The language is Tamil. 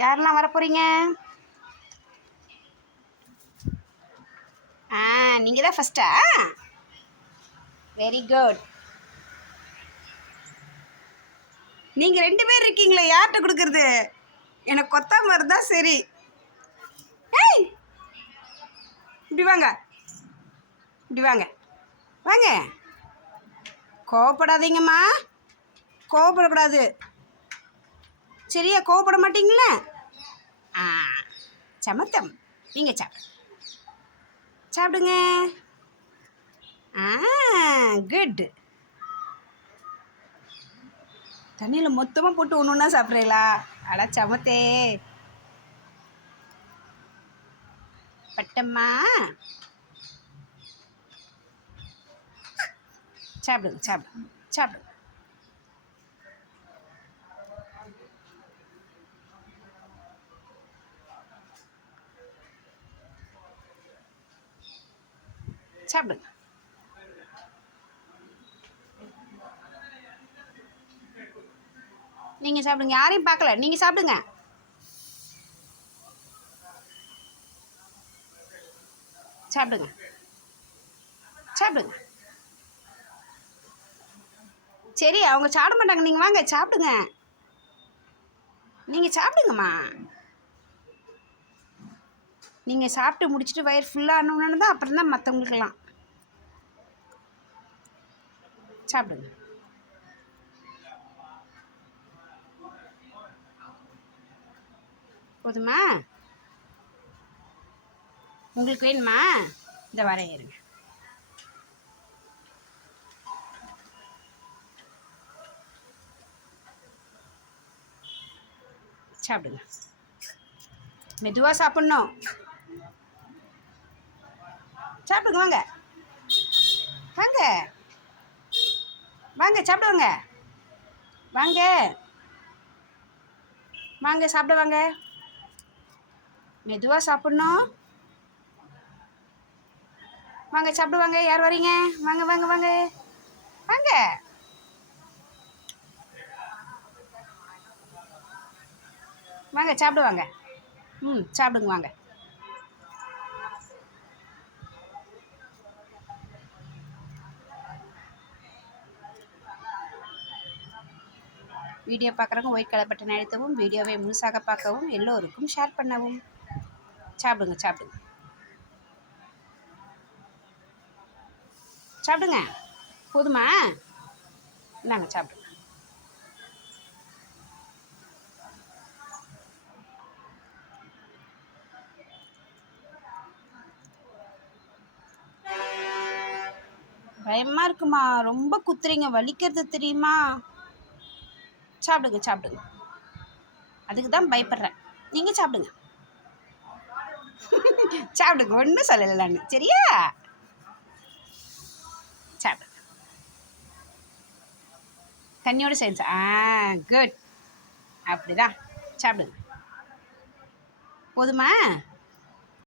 யாரெல்லாம் வரப்போகிறீங்க ஆ நீங்கள் தான் ஃபஸ்ட்டா வெரி குட் நீங்கள் ரெண்டு பேர் இருக்கீங்களே யார்கிட்ட கொடுக்குறது? எனக்கு கொத்தாம இருந்தால் சரி. ஏய்! இப்படி வாங்க. இப்படி வாங்க. வாங்க. கோவப்படாதீங்கம்மா. கோவப்படக்கூடாது. சரியா கோவப்பட மாட்டீங்களா? ஆ சமத்தம். நீங்கள் சாப்பிடு சாப்பிடுங்க. ஆ குட் தண்ணியில் மொத்தமாக போட்டு ஒன்று ஒன்றா சாப்பிட்றீங்களா? அட சமத்தே. பட்டம்மா. சாப்பிடுங்க சாப்பிடுங்க சாப்பிடுங்க. சாப்பிடுங்க. நீங்கள் சாப்பிடுங்க. யாரையும் பார்க்கல. நீங்கள் சாப்பிடுங்க. சாப்பிடுங்க. சாப்பிடுங்க. சரி அவங்க சாப்பிட மாட்டாங்க. நீங்கள் வாங்க சாப்பிடுங்க. நீங்கள் சாப்பிடுங்கம்மா. நீங்கள் சாப்பிட்டு முடிச்சுட்டு வயிறு ஃபுல்லாகணுன்னு தான் அப்புறம் தான் மற்றவங்களுக்கெல்லாம் சாப்பிடுங்க. போதுமா? உங்களுக்கு வேணுமா? இந்த வரேன் சாப்பிடுங்க. மெதுவாக சாப்பிட்ணும். சாப்பிடுங்க வாங்க. வாங்க. வாங்க சாப்பிடுவாங்க. வாங்க. வாங்க சாப்பிட வாங்க. மெதுவாக சாப்பிட்ணும். வாங்க சாப்பிடுவாங்க யார் வரீங்க? வாங்க வாங்க வாங்க. வாங்க. வாங்க சாப்பிடுவாங்க ம் சாப்பிடுங்க வாங்க. வீடியோ பார்க்குறவங்க ஒயிட் கலர் பட்டன் அழுத்தவும் வீடியோவை முழுசாக பார்க்கவும் எல்லோருக்கும் ஷேர் பண்ணவும். சாப்பிடுங்க சாப்பிடுங்க. சாப்பிடுங்க. போதுமா? இந்தாங்க சாப்பிடுங்க. பயமாக இருக்குமா? ரொம்ப குத்துறீங்க. வலிக்கிறது தெரியுமா? சாப்பிடுங்க சாப்பிடுங்க. அதுக்கு தான் பயப்படுறேன். நீங்கள் சாப்பிடுங்க. சாப்பிடுங்க ஒன்றும் சொல்லலான்னு சரியா? சாப்பிடுங்க. தண்ணியோட சேர்ந்து ஆ குட் அப்படிதான். சாப்பிடுங்க. போதுமா?